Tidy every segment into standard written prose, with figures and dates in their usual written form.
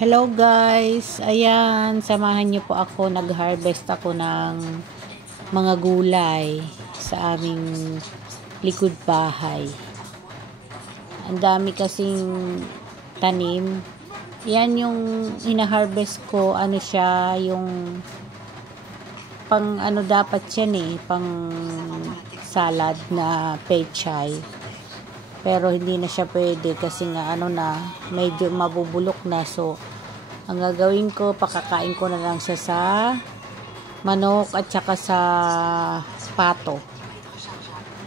Hello guys, ayan, samahan niyo po ako, nag-harvest ako ng mga gulay sa aming likod bahay. Ang dami kasing tanim. Yan yung ina-harvest ko, ano siya, yung pang ano dapat yan pang salad na pechay. Pero hindi na siya pwede kasi nga medyo mabubulok na. So, ang gagawin ko, pakakain ko na lang siya sa manok at saka sa pato.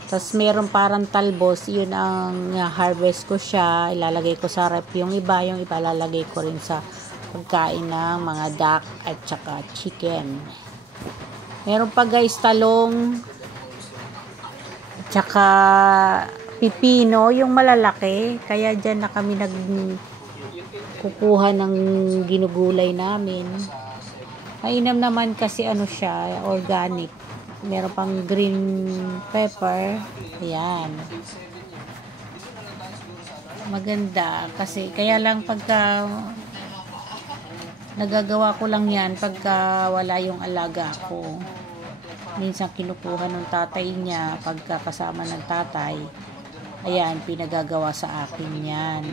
Tapos meron parang talbos, yun ang harvest ko siya. Ilalagay ko sa rep. Yung iba, yung ipalalagay ko rin sa pagkain ng mga duck at saka chicken. Meron pa guys talong at saka pipino, yung malalaki. Kaya dyan na kami nagkukuha ng ginugulay namin. Mainam naman kasi siya, organic. Meron pang green pepper. Ayan. Maganda. Kasi, kaya lang pagka nagagawa ko lang yan pagka wala yung alaga ko. Minsan kinukuha ng tatay niya pagka kasama ng tatay. Ayan, pinagagawa sa akin yan.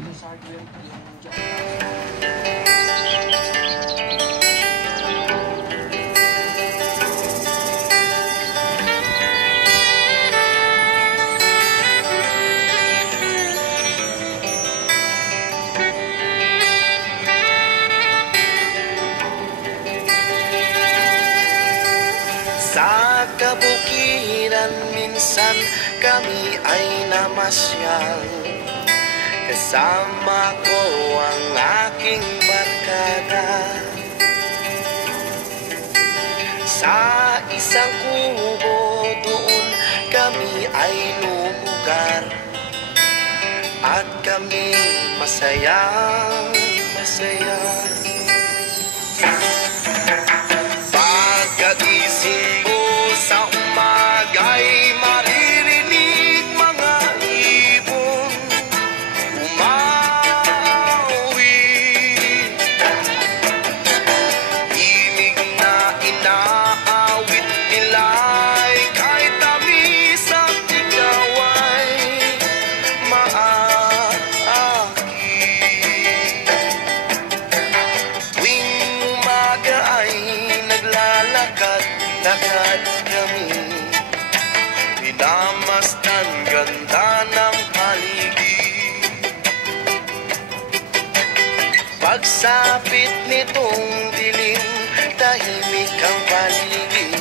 Sa kabukiran minsan kami ay namasyal. Kasama ko ang aking barkada. Sa isang kubo doon kami ay lumugar. At kami masayang masaya. Pagkagising ko sa umaga'y maririnig mga ibon umawi. Himig na inaawit nila'y kahit tamis at ikaw ay maaki. Tuwing umaga ay naglalakad-lakad kami, minamasdan ganda ng paligid. Pagsapit nitong dilim, tahimik ang paligid.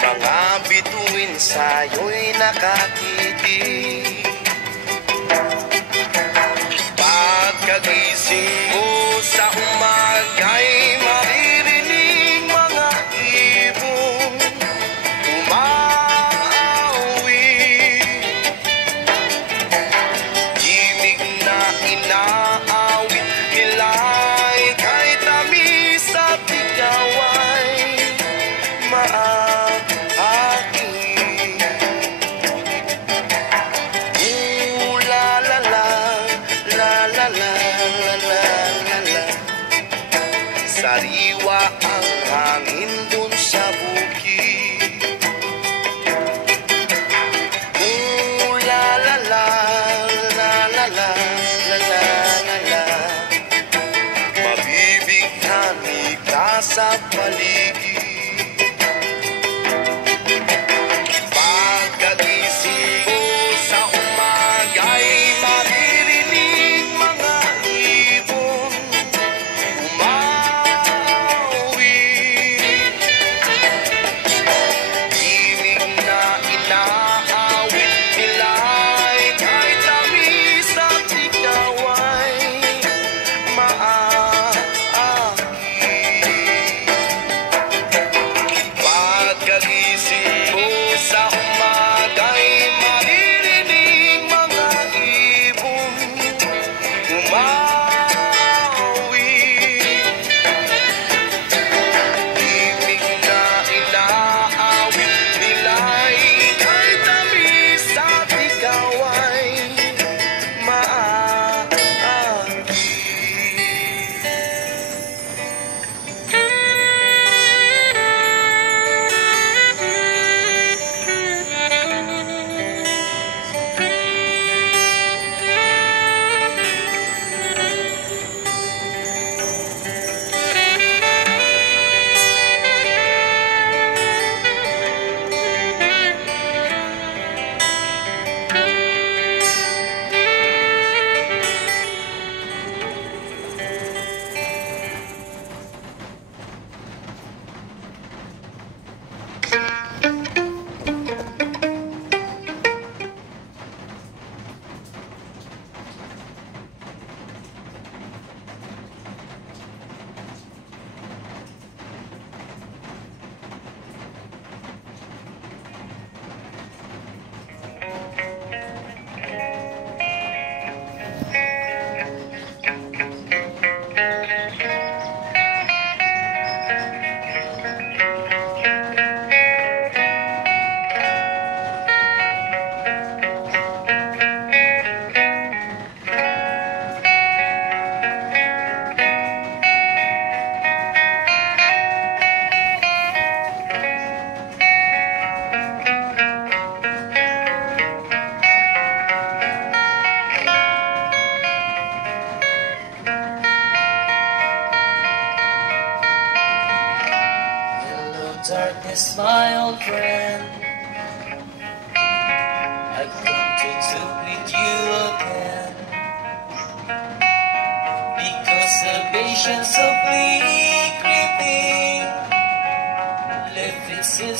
Mga bituin sa'yo'y nakatitig. Pagkagising mo sa umaga'y maririnig mga ibon umawi. Himig na inaawit nila'y kahit tamis at ikaw ay maaki.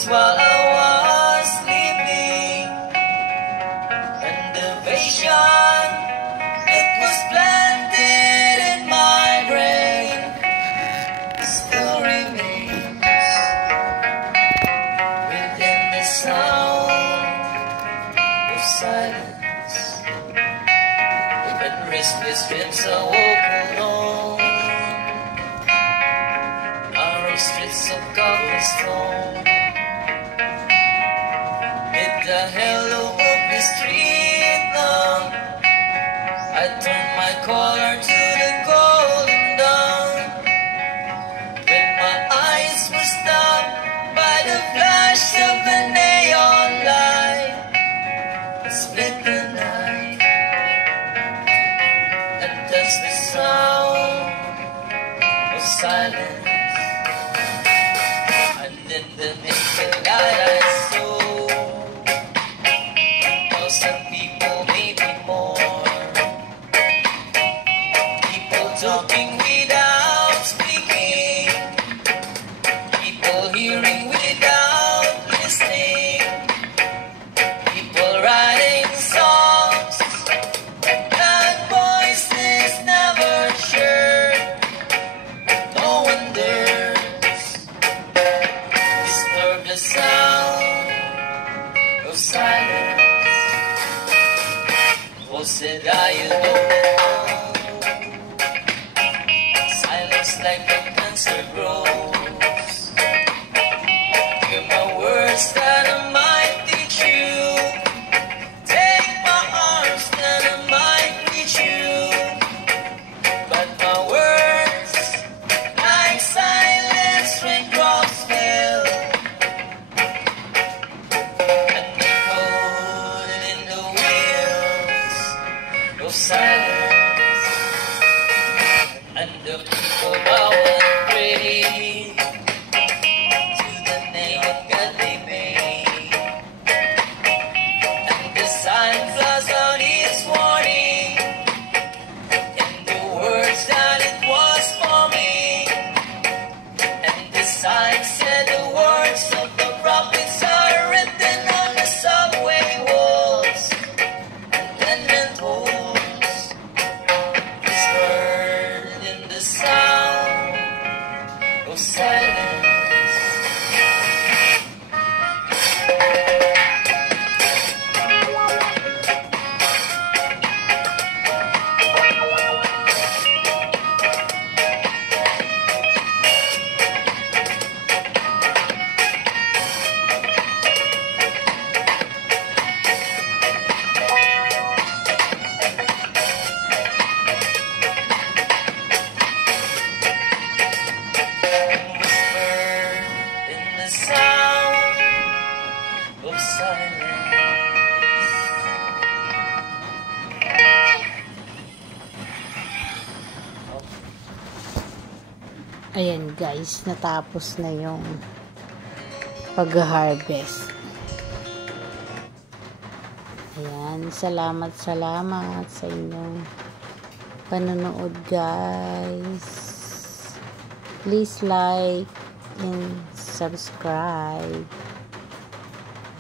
while I was sleeping. And the vision, it was planted in my brain, still remains within the sound of silence. When restless dreams awoke alone, narrow streets of cobblestone, mid the hello of the street long, I turned my collar to the golden dawn. When my eyes were stopped by the flash of the neon light, it split the night, and that's the sound of silence. And in the naked light I saw some people, maybe more, people talking without speaking, people hearing without listening, people writing songs that voices never shared. No one dares disturb the sound of silence. Oh, said I, you know, silence like a cancer grows. Hear my words that I might teach you. Take my arms that I might reach you. But my words, like silence when drops fell, and echoed in the wheels of silence. And the people bow and pray to the name of God they made. And the sign flies out its warning in the words that it was forming. And the sign said the words of the prophets are written on the subway walls and tenement halls, whispered in the sound of silence. Whispered in the sound of silence. Ayan guys, natapos na yung pag-harvest. Ayan, salamat sa inyong panonood guys. Please like and subscribe.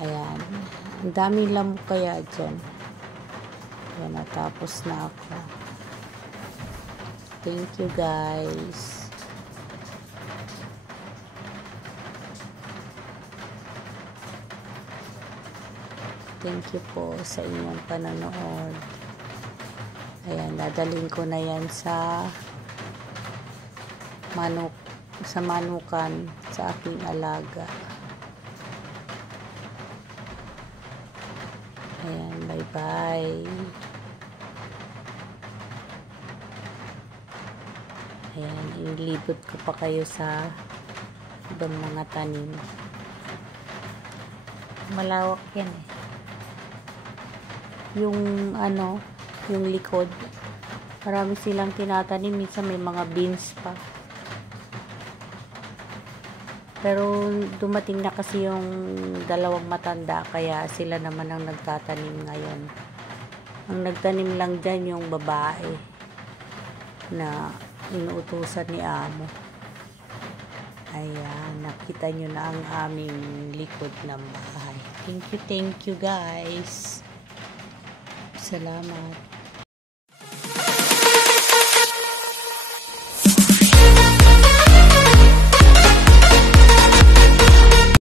Ayan, ang daming lamok kaya dyan. Ayan, natapos na ako. Thank you guys. Thank you po sa inyong panonood. Ayan, dadalhin ko na yan sa manukan sa aking alaga. Ayan, bye-bye. Ayan, ilibot ko pa kayo sa ibang mga tanim. Malawak yan eh. Yung yung likod, marami silang tinatanim, minsan may mga beans pa. Pero dumating na kasi yung dalawang matanda, kaya sila naman ang nagtatanim ngayon. Ang nagtanim lang dyan yung babae na inuutusan ni amo. Ayan, nakita nyo na ang aming likod ng bahay. Thank you guys. Salamat.